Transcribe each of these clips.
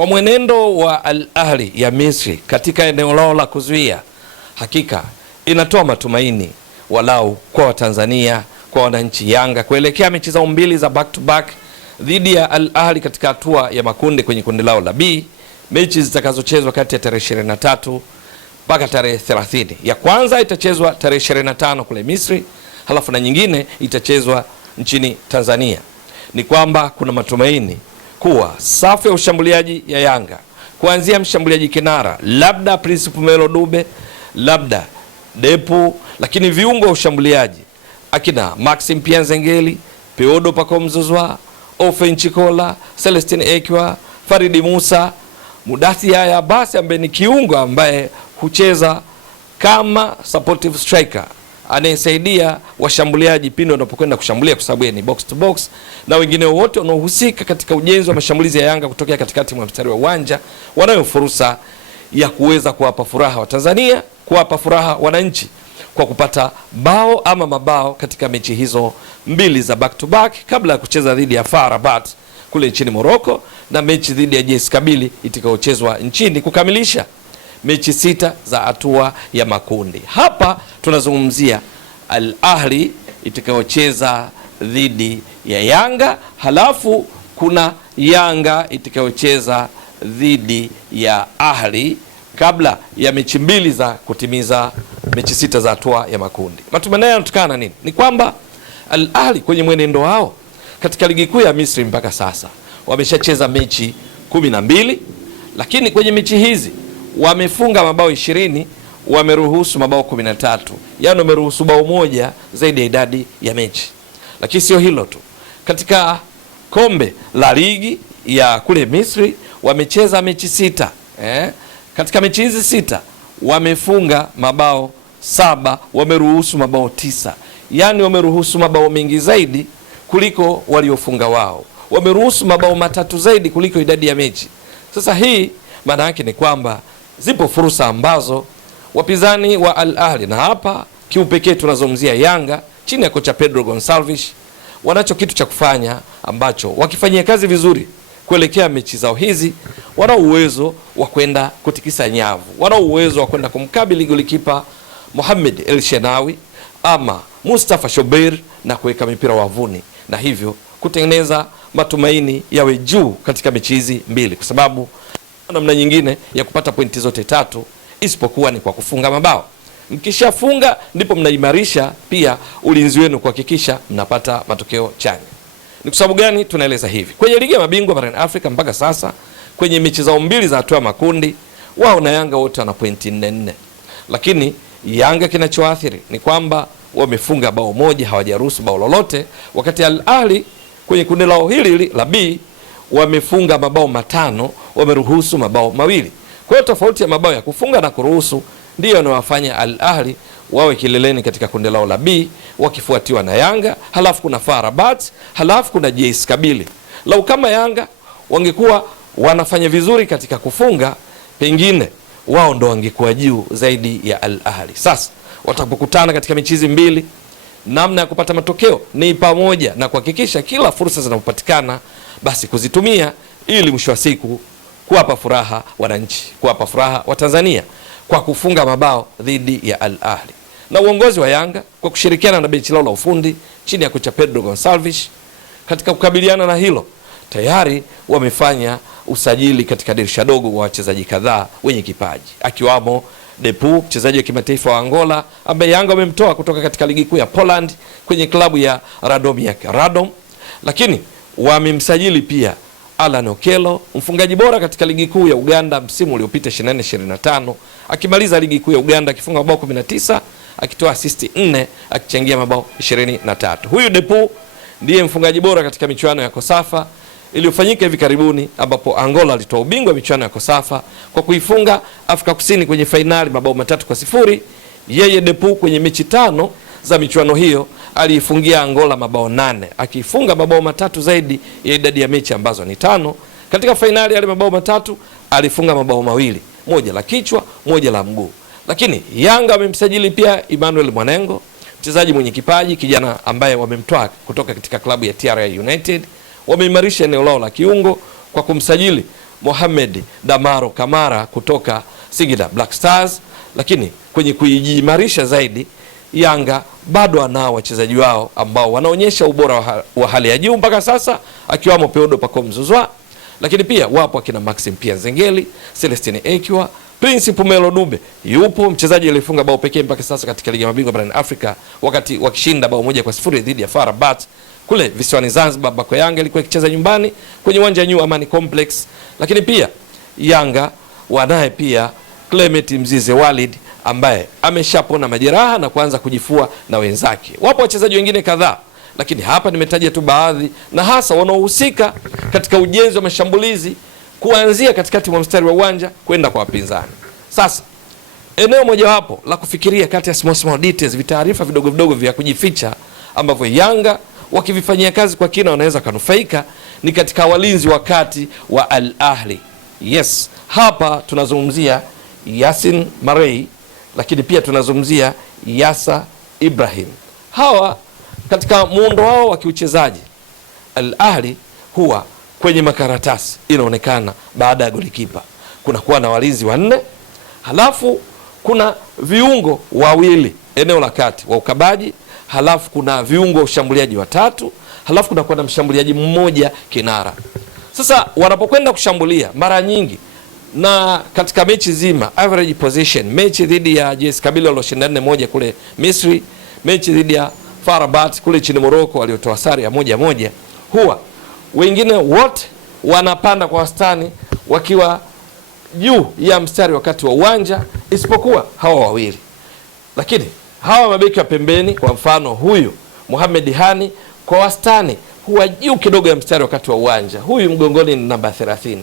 Kwa mwenendo wa Al Ahli ya Misri katika eneo lao la kuzuia, hakika inatoa matumaini walau kwa Watanzania, kwa wananchi Yanga kuelekea mechi zao mbili za back to back dhidi ya Al Ahli katika hatua ya makundi kwenye kundi lao la B, mechi zitakazochezwa kati ya tarehe 23 mpaka tarehe 30. Ya kwanza itachezwa tarehe 25 kule Misri, halafu na nyingine itachezwa nchini Tanzania. Ni kwamba kuna matumaini kuwa safu ya ushambuliaji ya Yanga kuanzia mshambuliaji kinara labda Principe Melo Dube, labda Depu, lakini viungo wa ushambuliaji akina Maxim Pianzengeli, Peodo Pakomzuzwa, Ofen Chikola, Celestine Ekwa, Faridi Musa, Mudathi Yaya basi ambaye ni kiungo ambaye hucheza kama supportive striker anayesaidia washambuliaji pindi wanapokwenda kushambulia kwa sababu ni box to box, na wengine wote wanaohusika katika ujenzi wa mashambulizi ya Yanga kutokea katikati mwa mstari wa uwanja wanayo fursa ya kuweza kuwapa furaha wa Tanzania, kuwapa furaha wananchi kwa kupata bao ama mabao katika mechi hizo mbili za back to back kabla ya kucheza dhidi ya FAR Rabat kule nchini Morocco na mechi dhidi ya JS Kabylie itakayochezwa nchini kukamilisha mechi 6 za hatua ya makundi. Hapa tunazungumzia Al Ahli itakayocheza dhidi ya Yanga, halafu kuna Yanga itakayocheza dhidi ya Ahli kabla ya mechi mbili za kutimiza mechi 6 za hatua ya makundi. Matumaini yanatokana na nini? Ni kwamba Al Ahli kwenye mwenendo wao katika ligi kuu ya Misri mpaka sasa wameshacheza mechi 12, lakini kwenye mechi hizi wamefunga mabao 20, wameruhusu mabao 13. Yaani wameruhusu bao moja zaidi ya idadi ya mechi. Lakini sio hilo tu. Katika kombe la ligi ya kule Misri wamecheza mechi 6. Katika mechi hizi 6 wamefunga mabao 7, wameruhusu mabao 9. Yaani wameruhusu mabao mengi zaidi kuliko waliofunga wao. Wameruhusu mabao 3 zaidi kuliko idadi ya mechi. Sasa hii maana yake ni kwamba zipo fursa ambazo wapinzani wa Al Ahli, na hapa kiupekee tunazungumzia Yanga chini ya kocha Pedro Gonçalves, wanacho kitu cha kufanya ambacho wakifanyia kazi vizuri kuelekea mechi zao hizi, wana uwezo wa kwenda kutikisa nyavu, wana uwezo wa kwenda kumkabili golikipa Mohamed El Shenawi ama Mustafa Shobeir na kuweka mipira wavuni, na hivyo kutengeneza matumaini yawe juu katika mechi hizi mbili, kwa sababu namna nyingine ya kupata pointi zote 3 isipokuwa ni kwa kufunga mabao. Mkishafunga ndipo mnaimarisha pia ulinzi wenu kuhakikisha mnapata matokeo chanya. Ni kwa sababu gani tunaeleza hivi? Kwenye ligi ya mabingwa barani Afrika mpaka sasa kwenye mechi zao mbili za hatua makundi, wao na Yanga wote wana pointi 4-4. Lakini Yanga kinachoathiri ni kwamba wamefunga bao moja, hawajaruhusu bao lolote, wakati Al Ahli kwenye kundi lao hili la B wamefunga mabao 5, wameruhusu mabao 2. Kwa hiyo tofauti ya mabao ya kufunga na kuruhusu ndiyo inawafanya Al Ahli wawe kileleni katika kundi lao la B, wakifuatiwa na Yanga, halafu kuna FAR Rabat, halafu kuna JS Kabylie. Lau kama Yanga wangekuwa wanafanya vizuri katika kufunga, pengine wao ndo wangekuwa juu zaidi ya Al Ahli. Sasa watapokutana katika mechi hizi mbili, namna ya kupata matokeo ni pamoja na kuhakikisha kila fursa zinapopatikana basi kuzitumia ili mwisho wa siku kuwapa furaha wananchi, kuwapa furaha wa Tanzania kwa kufunga mabao dhidi ya Al Ahli. Na uongozi wa Yanga kwa kushirikiana na benchi lao la ufundi chini ya kocha Pedro Gonçalves katika kukabiliana na hilo tayari wamefanya usajili katika dirisha dogo wa wachezaji kadhaa wenye kipaji, akiwamo Depu, mchezaji wa kimataifa wa Angola ambaye Yanga wamemtoa kutoka katika ligi kuu ya Poland kwenye klabu ya Radom. Lakini wamemsajili pia Alan Okello, mfungaji bora katika ligi kuu ya Uganda msimu uliopita 24-25, akimaliza ligi kuu ya Uganda akifunga mabao 19, akitoa assist 4, akichangia mabao 23. Huyu Depu ndiye mfungaji bora katika michuano ya Kosafa iliyofanyika hivi karibuni, ambapo Angola alitoa ubingwa michuano ya Kosafa kwa kuifunga Afrika Kusini kwenye fainali mabao 3-0. Yeye Depu kwenye mechi 5 za michuano hiyo aliifungia Angola mabao 8, akifunga mabao 3 zaidi ya idadi ya mechi ambazo ni 5. Katika fainali yale mabao 3 alifunga mabao 2, moja la kichwa, moja la mguu. Lakini Yanga wamemsajili pia Emmanuel Mwanengo, mchezaji mwenye kipaji, kijana ambaye wamemtoa kutoka katika klabu ya TRA United. Wameimarisha eneo lao la kiungo kwa kumsajili Mohamed Damaro Kamara kutoka Singida Black Stars, lakini kwenye kujiimarisha zaidi Yanga bado anao wachezaji wao ambao wanaonyesha ubora wa hali ya juu mpaka sasa, akiwamo Peodo Pacome Zouzoua, lakini pia wapo akina Maxim Pia Nzengeli, Celestine Ekwa, Prince Mpumelo Dube yupo, mchezaji aliyefunga bao pekee mpaka sasa katika ligi ya mabingwa barani Afrika wakati wakishinda bao 1-0 dhidi ya FAR Rabat kule visiwani Zanzibar, ambako Yanga ilikuwa ikicheza nyumbani kwenye uwanja New Amani Complex. Lakini pia Yanga wanaye pia Clement Mzize Walid ambaye ameshapona majeraha na kuanza kujifua na wenzake. Wapo wachezaji wengine kadhaa, lakini hapa nimetaja tu baadhi, na hasa wanaohusika katika ujenzi wa mashambulizi kuanzia katikati mwa mstari wa uwanja kwenda kwa wapinzani. Sasa eneo mojawapo la kufikiria kati ya small details, vitaarifa vidogo vidogo vya kujificha ambavyo Yanga wakivifanyia kazi kwa kina wanaweza kanufaika ni katika walinzi wakati wa Al Ahli. Yes, hapa tunazungumzia Yasin Marei, lakini pia tunazungumzia Yasa Ibrahim. Hawa katika muundo wao wa kiuchezaji, Al Ahli huwa kwenye makaratasi inaonekana baada ya golikipa kuna kuwa na walinzi wanne, halafu kuna viungo wawili eneo la kati wa ukabaji, halafu kuna viungo ushambuliaji watatu, halafu kuna kuwa na mshambuliaji mmoja kinara. Sasa wanapokwenda kushambulia mara nyingi, na katika mechi zima average position, mechi dhidi ya JS Kabylie walioshinda 4-1 kule Misri, mechi dhidi ya FAR Rabat kule nchini Morocco waliotoa sare ya 1-1, huwa wengine wote wanapanda kwa wastani wakiwa juu ya mstari wakati wa uwanja, isipokuwa hawa wawili. Lakini hawa mabeki wa pembeni, kwa mfano huyu Mohamed Hani, kwa wastani huwa juu kidogo ya mstari wakati wa uwanja, huyu mgongoni ni namba 30.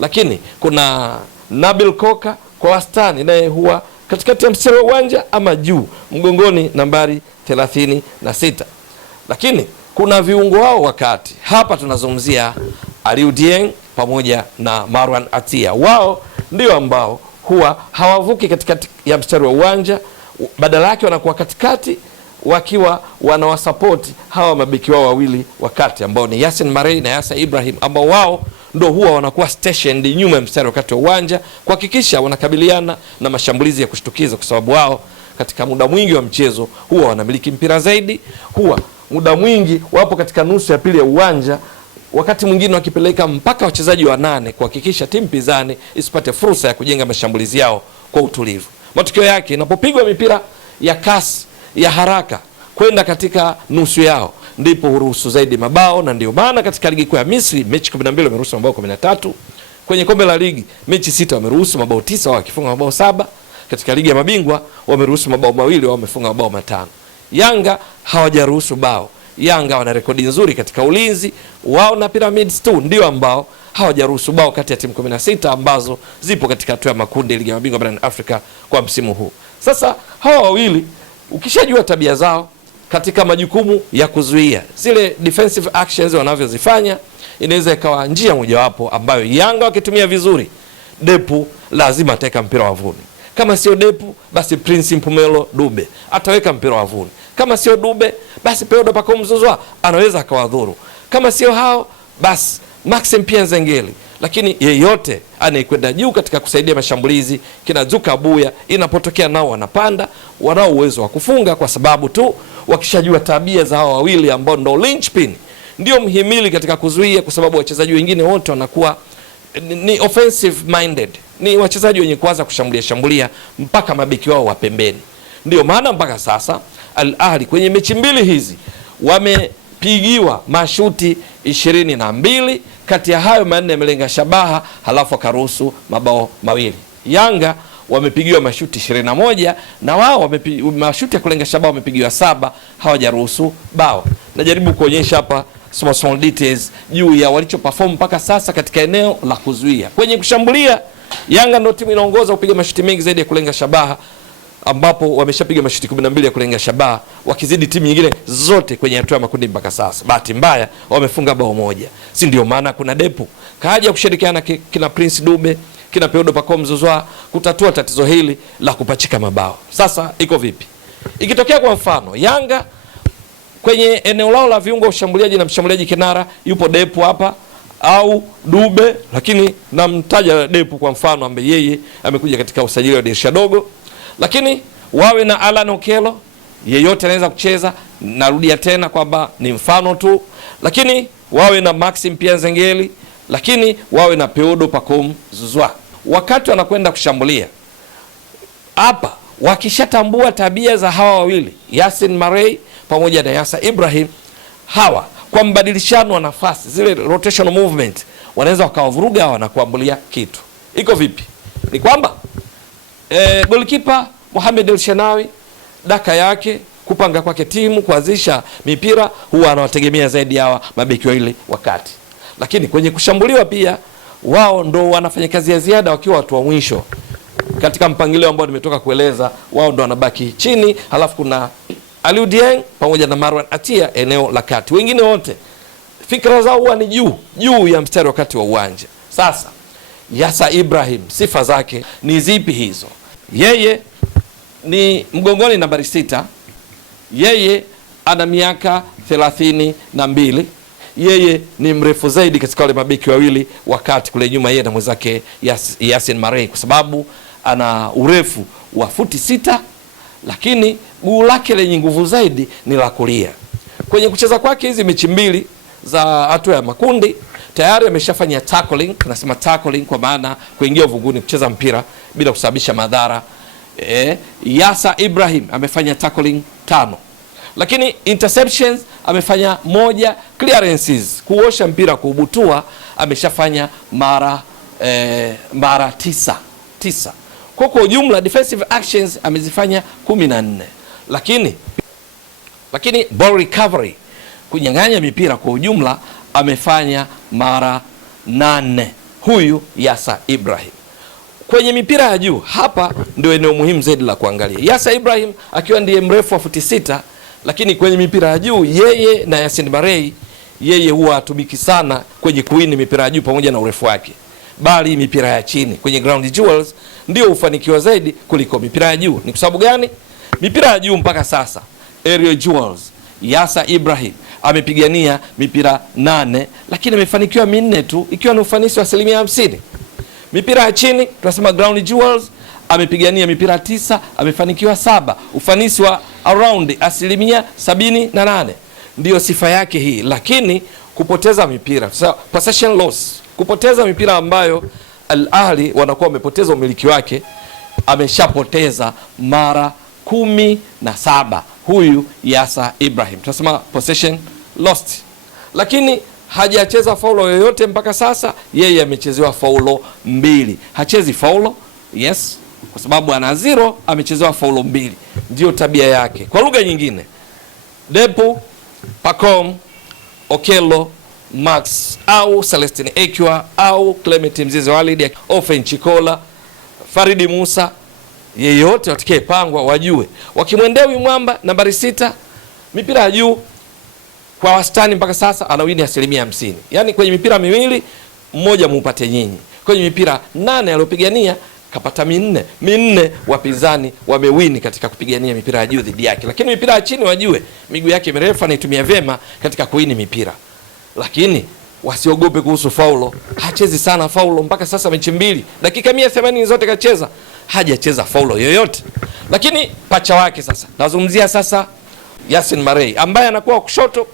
Lakini kuna Nabil Koka kwa wastani, naye huwa katikati ya mstari wa uwanja ama juu mgongoni nambari 36. Lakini kuna viungo wao wakati hapa tunazungumzia Aliou Dieng pamoja na Marwan Atia. Wao ndio ambao huwa hawavuki katikati ya mstari wa uwanja, badala yake wanakuwa katikati wakiwa wanawasapoti hawa mabeki wao wawili wakati ambao ni Yasin Marei na Yasa Ibrahim, ambao wao ndo huwa wanakuwa stationed nyuma ya mstari wakati wa uwanja kuhakikisha wanakabiliana na mashambulizi ya kushtukiza, kwa sababu wao katika muda mwingi wa mchezo huwa wanamiliki mpira zaidi, huwa muda mwingi wapo katika nusu ya pili ya uwanja, wakati mwingine wakipeleka mpaka wachezaji wa 8 kuhakikisha timu pinzani isipate fursa ya kujenga mashambulizi yao kwa utulivu. Matokeo yake, inapopigwa mipira ya kasi ya haraka kwenda katika nusu yao, ndipo huruhusu zaidi mabao, na ndio maana katika ligi kuu ya Misri mechi 12 wameruhusu mabao 13, kwenye kombe la ligi mechi 6 wameruhusu mabao 9 wao wakifunga mabao 7, katika ligi ya mabingwa wameruhusu mabao 2 wao wamefunga mabao 5. Yanga hawajaruhusu bao. Yanga wana rekodi nzuri katika ulinzi wao, na Pyramids tu ndio ambao hawajaruhusu bao kati ya timu 16 ambazo zipo katika hatua ya makundi ligi ya mabingwa barani Afrika kwa msimu huu. Sasa hawa wawili ukishajua tabia zao katika majukumu ya kuzuia, zile defensive actions wanavyozifanya, inaweza ikawa njia mojawapo ambayo Yanga wakitumia vizuri, Depu lazima ataweka mpira wavuni. Kama sio Depu, basi Prince Mpumelo Dube ataweka mpira wavuni. Kama sio Dube, basi Peodo Pacome Zouzoua anaweza akawadhuru. Kama sio hao, basi Maxim Pia Nzengeli. Lakini yeyote anayekwenda juu katika kusaidia mashambulizi, kina Zuka Abuya, inapotokea nao wanapanda, wanao uwezo wa kufunga, kwa sababu tu wakishajua tabia za hao wawili ambao ndo linchpin, ndio mhimili katika kuzuia, kwa sababu wachezaji wengine wote wanakuwa ni offensive minded, ni wachezaji wenye kuanza shambulia mpaka mabeki wao wa pembeni. Ndio maana mpaka sasa Al Ahli kwenye mechi mbili hizi wamepigiwa mashuti 22, kati ya hayo 4 yamelenga shabaha, halafu akaruhusu mabao 2. Yanga wamepigiwa mashuti 21 na wao mashuti ya kulenga shabaha wamepigiwa 7, hawajaruhusu bao. Najaribu kuonyesha hapa small details juu ya walicho perform mpaka sasa katika eneo la kuzuia. Kwenye kushambulia, Yanga ndio timu inaongoza kupiga mashuti mengi zaidi ya kulenga shabaha, ambapo wameshapiga mashuti 12 ya kulenga shabaha, wakizidi timu nyingine zote kwenye hatua ya makundi mpaka sasa. Bahati mbaya wamefunga bao 1. Si ndio maana kuna Depu kaja kushirikiana kina Prince Dube, kina Peodo Pacome Zouzoua kutatua tatizo hili la kupachika mabao. Sasa iko vipi? Ikitokea kwa mfano Yanga kwenye eneo lao la viungo ushambuliaji na mshambuliaji kinara yupo Depu hapa, au Dube, lakini namtaja Depu kwa mfano ambaye yeye amekuja katika usajili wa dirisha dogo. Lakini wawe na Alan Okello, yeyote anaweza kucheza, narudia tena kwamba ni mfano tu. Lakini wawe na Maxim pia Nzengeli, lakini wawe na Peodo Pacome Zouzoua. Wakati wanakwenda kushambulia hapa, wakishatambua tabia za hawa wawili Yasin Marei pamoja na Yasa Ibrahim, hawa kwa mbadilishano wa nafasi, zile rotational movement, wanaweza wakawavuruga hawa na kuambulia kitu. Iko vipi? Ni kwamba goalkeeper Mohamed El Shenawi, daka yake, kupanga kwake timu, kuanzisha mipira, huwa anawategemea zaidi hawa mabeki wawili wakati. Lakini kwenye kushambuliwa pia wao ndo wanafanya kazi ya ziada wakiwa watu wa mwisho. Katika mpangilio ambao nimetoka kueleza, wao ndo wanabaki chini, halafu kuna Aliou Dieng pamoja na Marwan Atia eneo la kati. Wengine wote fikra zao huwa ni juu ya mstari wa kati wa uwanja. Sasa Yasa Ibrahim, sifa zake ni zipi hizo? Yeye ni mgongoni nambari 6. Yeye ana miaka 32. Yeye ni mrefu zaidi katika wale mabeki wawili wakati kule nyuma, yeye na mwenzake Yasin Marei, kwa sababu ana urefu wa futi 6, lakini guu lake lenye nguvu zaidi ni la kulia. Kwenye kucheza kwake hizi mechi mbili za hatua ya makundi tayari ameshafanya tackling. Tunasema tackling kwa maana kuingia uvunguni, kucheza mpira bila kusababisha madhara. Yasa Ibrahim amefanya tackling 5, lakini interceptions amefanya 1, clearances, kuosha mpira, kuubutua, ameshafanya mara 9. Kwa ujumla defensive actions amezifanya 14, lakini ball recovery, kunyang'anya mipira kwa ujumla amefanya mara 8. Huyu Yasa Ibrahim kwenye mipira ya juu, hapa ndio eneo muhimu zaidi la kuangalia. Yasa Ibrahim akiwa ndiye mrefu wa futi 6, lakini kwenye mipira ya juu yeye na Yasin Marei, yeye huwa atumiki sana kwenye kuwini mipira ya juu pamoja na urefu wake, bali mipira ya chini kwenye ground jewels ndio ufanikiwa zaidi kuliko mipira ya juu. Ni kwa sababu gani? Mipira ya juu mpaka sasa, aerial jewels, Yasa Ibrahim amepigania mipira 8, lakini amefanikiwa 4 tu, ikiwa ni ufanisi wa 50%. Mipira ya chini tunasema ground jewels, amepigania mipira 9, amefanikiwa 7, ufanisi wa around 78%. Ndio sifa yake hii. Lakini kupoteza mipira, possession loss, kupoteza mipira ambayo Al Ahly wanakuwa wamepoteza umiliki wake, ameshapoteza mara 17 huyu Yasa Ibrahim. Tunasema possession lost. Lakini hajacheza faulo yoyote mpaka sasa. Yeye amechezewa faulo 2. Hachezi faulo, yes, kwa sababu ana 0, amechezewa faulo 2. Ndio tabia yake. Kwa lugha nyingine, Depu, Pacome, Okello, Max au Celestin Ekwa au Clement Mzize Walid, Ofen Chikola, Faridi Musa, yeyote watakayepangwa wajue wakimwendea huyu mwamba nambari 6, mipira ya juu kwa wastani mpaka sasa anawini 50%. Yaani kwenye mipira miwili, 1 muupate nyinyi. Kwenye mipira 8 aliyopigania kapata 4 wapinzani wamewini katika kupigania mipira ya juu dhidi yake. Lakini mipira ya chini wajue miguu yake mirefu anaitumia vyema katika kuwini mipira. Lakini wasiogope kuhusu faulo. Hachezi sana faulo mpaka sasa, mechi 2, dakika 180 zote kacheza, hajacheza faulo yoyote. Lakini pacha wake sasa, nazungumzia sasa Yasin Marei ambaye anakuwa kushoto,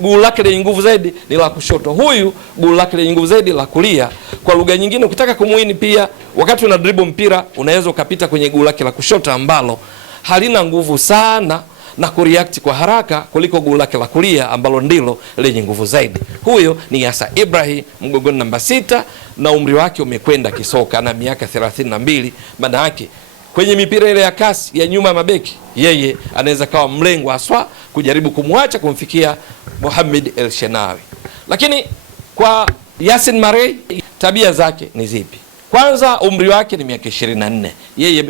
guu lake lenye nguvu zaidi ni la kushoto. Huyu guu lake lenye nguvu zaidi la kulia. Kwa lugha nyingine, ukitaka kumuini pia wakati una dribble mpira, unaweza ukapita kwenye guu lake la kushoto ambalo halina nguvu sana na kureact kwa haraka kuliko guu lake la kulia ambalo ndilo lenye nguvu zaidi. Huyo ni Yasa Ibrahim, mgongoni namba 6, na umri wake umekwenda kisoka na miaka 32. Maana yake kwenye mipira ile ya kasi ya nyuma ya mabeki, yeye anaweza kawa mlengo haswa kujaribu kumwacha kumfikia Mohamed El Shenawi. Lakini kwa Yasin Marei, tabia zake ni zipi? Kwanza, umri wake ni miaka 24. Yeye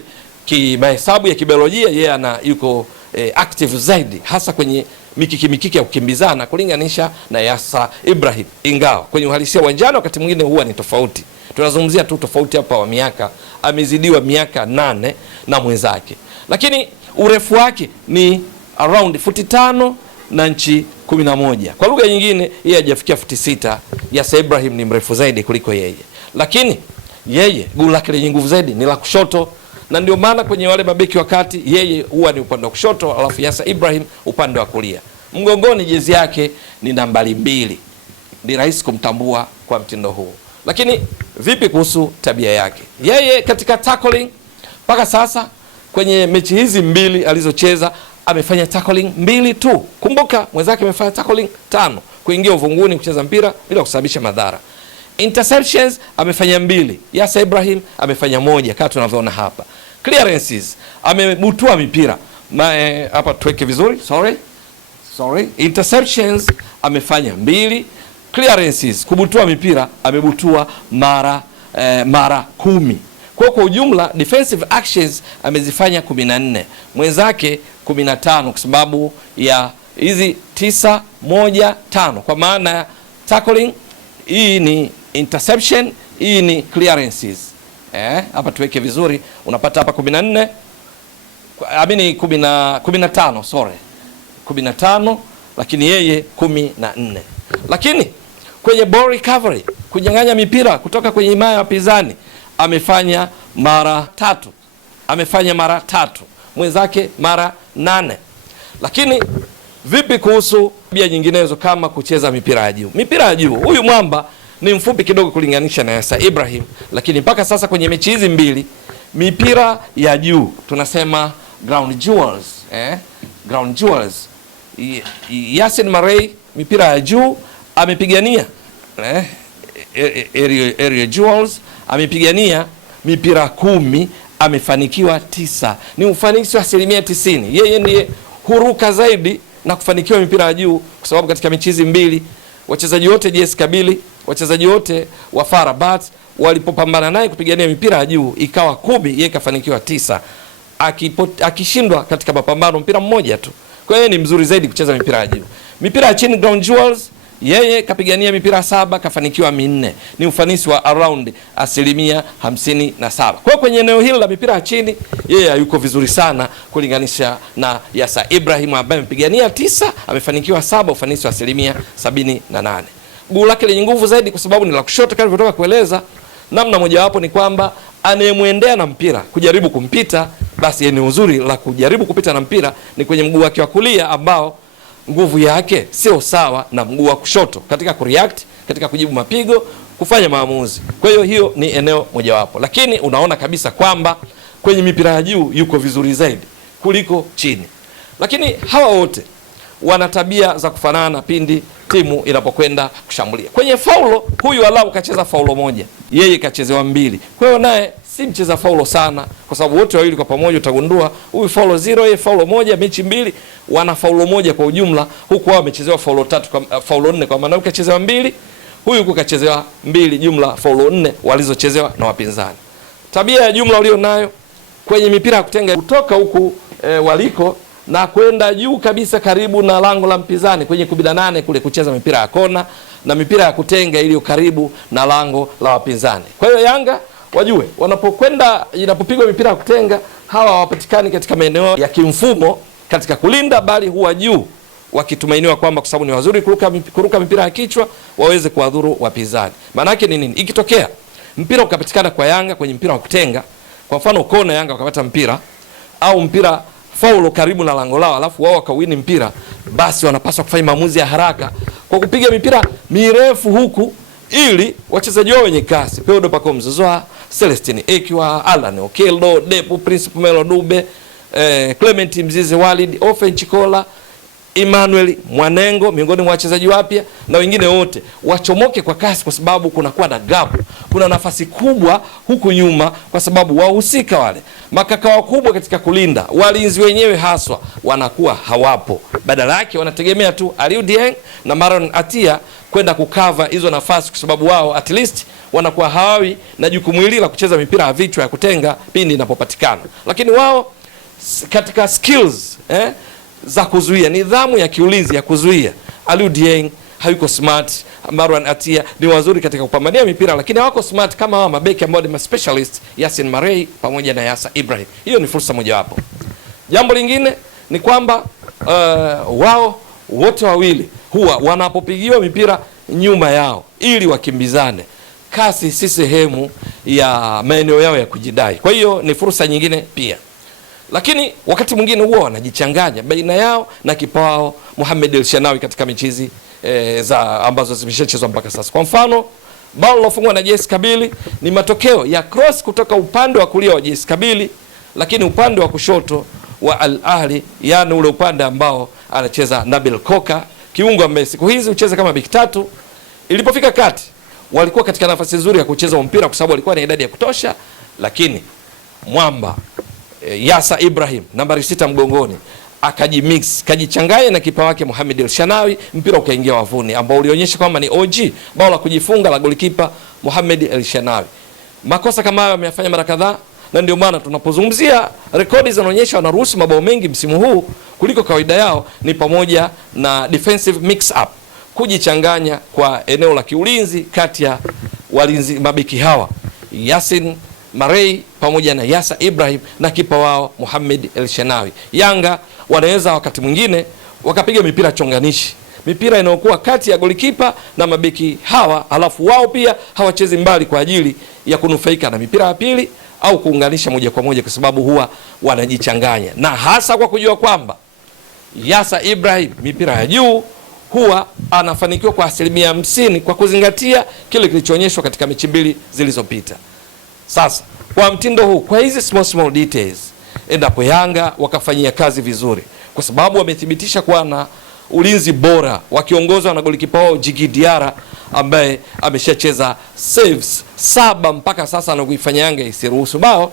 kimahesabu ya kibiolojia yeye yuko active zaidi, hasa kwenye mikiki ya kukimbizana kulinganisha na Yasa Ibrahim, ingawa kwenye uhalisia uwanjani wakati mwingine huwa ni tofauti. Tunazungumzia tu tofauti hapa wa miaka, amezidiwa miaka 8 na mwenzake. Lakini urefu wake ni around futi 5, na inchi 11. Kwa lugha nyingine, yeye hajafikia futi 6. Yasser Ibrahim ni mrefu zaidi kuliko yeye, lakini yeye guu lake lenye nguvu zaidi ni la kushoto, na ndio maana kwenye wale mabeki wa kati yeye huwa ni upande wa kushoto, alafu Yasser Ibrahim upande wa kulia. Mgongoni jezi yake ni nambari 2. Ni rahisi kumtambua kwa mtindo huu. Lakini vipi kuhusu tabia yake? Yeye katika tackling mpaka sasa kwenye mechi hizi 2 alizocheza amefanya tackling 2 tu. Kumbuka mwenzake amefanya tackling 5, kuingia uvunguni kucheza mpira bila kusababisha madhara. Interceptions amefanya 2, Yasser Ibrahim amefanya 1 kama tunavyoona hapa. Clearances amebutua mipira. Hapa tuweke vizuri, sorry. Interceptions amefanya 2, clearances kubutua mipira amebutua mara 10. Kwa ujumla defensive actions amezifanya 14, mwenzake 15, kwa sababu ya hizi 9 1 5, kwa maana ya tackling, hii ni interception, hii ni clearances. Hapa tuweke vizuri, unapata hapa 14, amini 15, sorry 15, lakini yeye 14. Lakini kwenye ball recovery, kunyang'anya mipira kutoka kwenye himaya ya wapinzani amefanya mara 3, mwenzake mara 8. Lakini vipi kuhusu tabia nyinginezo kama kucheza mipira ya juu? Mipira ya juu, huyu mwamba ni mfupi kidogo kulinganisha na Yasser Ibrahim, lakini mpaka sasa kwenye mechi hizi 2 mipira ya juu tunasema ground jewels, Yasin Marei mipira ya juu amepigania, area jewels amepigania mipira 10, amefanikiwa 9. Ni ufanisi wa 90%. Yeye ndiye huruka zaidi na kufanikiwa mipira ya juu, kwa sababu katika mechi hizi 2 wachezaji wote JS Kabili, wachezaji wote wa FAR Rabat walipopambana naye kupigania mipira ya juu ikawa 10, yeye kafanikiwa 9, akishindwa katika mapambano mpira mmoja tu. Kwa hiyo ni mzuri zaidi kucheza mipira ya juu. Mipira ya chini ground jewels, yeye kapigania mipira 7, kafanikiwa 4. Ni ufanisi wa around 57%. Kwa kwenye eneo hili la mipira ya chini yeye hayuko vizuri sana kulinganisha na Yasser Ibrahim ambaye amepigania 9, amefanikiwa 7, ufanisi wa 78%. Guu lake lenye nguvu zaidi kwa sababu ni la kushoto kama nilivyotoka kueleza. Namna mojawapo ni kwamba anayemwendea na mpira kujaribu kumpita, basi eneo uzuri la kujaribu kupita na mpira ni kwenye mguu wake wa kulia ambao nguvu yake sio sawa na mguu wa kushoto katika kureact, katika kujibu mapigo, kufanya maamuzi. Kwa hiyo ni eneo mojawapo, lakini unaona kabisa kwamba kwenye mipira ya juu yuko vizuri zaidi kuliko chini. Lakini hawa wote wana tabia za kufanana pindi timu inapokwenda kushambulia. Kwenye faulo, huyu alau kacheza faulo 1, yeye kachezewa 2. Kwa hiyo naye si mcheza faulo sana, kwa sababu wote wawili kwa pamoja utagundua huyu faulo 0, yeye faulo 1. Mechi 2 wana faulo 1 kwa ujumla, huku wao wamechezewa faulo 3, faulo 4, kwa maana huyu kachezewa 2, huyu kachezewa 2, jumla faulo 4 walizochezewa na wapinzani. Tabia ya jumla ulio nayo kwenye mipira ya kutenga kutoka huku waliko na kwenda juu kabisa karibu na lango la mpinzani kwenye 18 kule kucheza mipira ya kona na mipira ya kutenga iliyo karibu na lango la wapinzani. Kwa hiyo Yanga wajue wanapokwenda, inapopigwa mipira ya kutenga, hawa hawapatikani katika maeneo ya kimfumo katika kulinda, bali huwa juu wakitumainiwa kwamba kwa sababu ni wazuri kuruka mipira ya kichwa waweze kuwadhuru wapinzani. Maana yake ni nini? Ikitokea mpira ukapatikana kwa Yanga kwenye mpira wa kutenga, kwa mfano kona, Yanga wakapata mpira au mpira faulo karibu na lango lao, alafu wao wakawini mpira, basi wanapaswa kufanya maamuzi ya haraka kwa kupiga mipira mirefu huku, ili wachezaji wao wenye kasi, Pedro Pacome Zouzoua, Celestine Ekwa, Alan Okello, Depu Prince Melo Dube, Clement Mzize Walid, Ofen Chikola, Emmanuel Mwanengo miongoni mwa wachezaji wapya na wengine wote wachomoke kwa kasi, kwa sababu kunakuwa na gap, kuna nafasi kubwa huku nyuma, kwa sababu wahusika wale makaka wakubwa katika kulinda, walinzi wenyewe haswa, wanakuwa hawapo. Badala yake wanategemea tu Aliou Dieng na Marouane Atia kwenda kukava hizo nafasi, kwa sababu wao at least wanakuwa hawawi na jukumu hili la kucheza mipira ya vichwa ya kutenga pindi inapopatikana. Lakini wao katika skills za kuzuia, nidhamu ya kiulinzi ya kuzuia, Aliou Dieng hayuko smart, Marouane Atia ni wazuri katika kupambania mipira, lakini hawako smart kama hawa mabeki ambao ni specialist, Yasin Marei pamoja na Yasser Ibrahim. Hiyo ni fursa moja wapo. Jambo lingine ni kwamba wao wote wawili huwa wanapopigiwa mipira nyuma yao ili wakimbizane, kasi si sehemu ya maeneo yao ya kujidai. Kwa hiyo ni fursa nyingine pia, lakini wakati mwingine huwa wanajichanganya baina yao na kipa wao Mohamed El Shenawi katika michizi za ambazo zimeshachezwa mpaka sasa. Kwa mfano, bao lilofungwa na JS Kabylie ni matokeo ya cross kutoka upande wa kulia wa JS Kabylie, lakini upande wa kushoto wa Al Ahli, yani ule upande ambao anacheza Nabil Koka, kiungo ambaye siku hizi ucheze kama beki tatu. Ilipofika kati, walikuwa katika nafasi nzuri ya kucheza mpira kwa sababu walikuwa na idadi ya kutosha, lakini mwamba Yasa Ibrahim nambari 6 mgongoni akajimix, kajichanganya na kipa wake Mohamed El Shenawi, mpira ukaingia wavuni, ambao ulionyesha kwamba ni OG, bao la kujifunga la golikipa Mohamed El Shenawi. Makosa kama hayo ameyafanya mara kadhaa, na ndio maana tunapozungumzia rekodi zinaonyesha wanaruhusu mabao mengi msimu huu kuliko kawaida yao, ni pamoja na defensive mix up, kujichanganya kwa eneo la kiulinzi kati ya walinzi mabeki hawa Yasin Marei pamoja na Yasa Ibrahim na kipa wao Mohamed El Shenawi. Yanga wanaweza wakati mwingine wakapiga mipira chonganishi, mipira inayokuwa kati ya golikipa na mabeki hawa, halafu wao pia hawachezi mbali kwa ajili ya kunufaika na mipira ya pili au kuunganisha moja kwa moja, kwa sababu huwa wanajichanganya, na hasa kwa kujua kwamba Yasa Ibrahim mipira ya juu huwa anafanikiwa kwa 50% kwa kuzingatia kile kilichoonyeshwa katika mechi mbili zilizopita. Sasa kwa mtindo huu, kwa hizi small details, endapo Yanga wakafanyia kazi vizuri, kwa sababu wamethibitisha kuwa na ulinzi bora wakiongozwa na golikipa wao Djigui Diarra ambaye ameshacheza saves 7 mpaka sasa na kuifanya Yanga isiruhusu bao.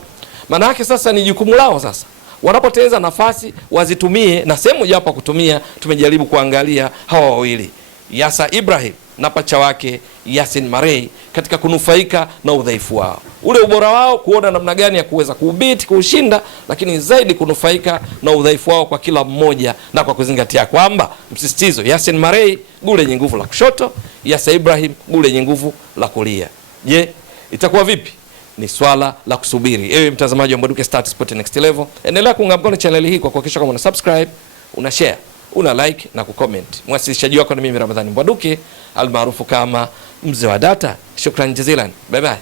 Maana yake sasa ni jukumu lao sasa, wanapoteza nafasi wazitumie, na sehemu moja hapo kutumia tumejaribu kuangalia hawa wawili Yasa Ibrahim na pacha wake Yasin Marei katika kunufaika na udhaifu wao, ule ubora wao, kuona namna gani ya kuweza kuubiti, kuushinda, lakini zaidi kunufaika na udhaifu wao kwa kila mmoja, na kwa kuzingatia kwamba msisitizo Yasin Marei gule yenye nguvu la kushoto, Yasa Ibrahim gule yenye nguvu la kulia. Je, itakuwa vipi? Ni swala la kusubiri. Ewe mtazamaji wa Mbwaduke Stats Sport Next Level, endelea kuunga mkono channel hii kwa kuhakikisha kama una subscribe, una share, una like na kucomment. Mwasilishaji wako ni mimi Ramadhani Mbwaduke almaarufu kama Mzee wa Data. Shukran jazilan. Bye bye.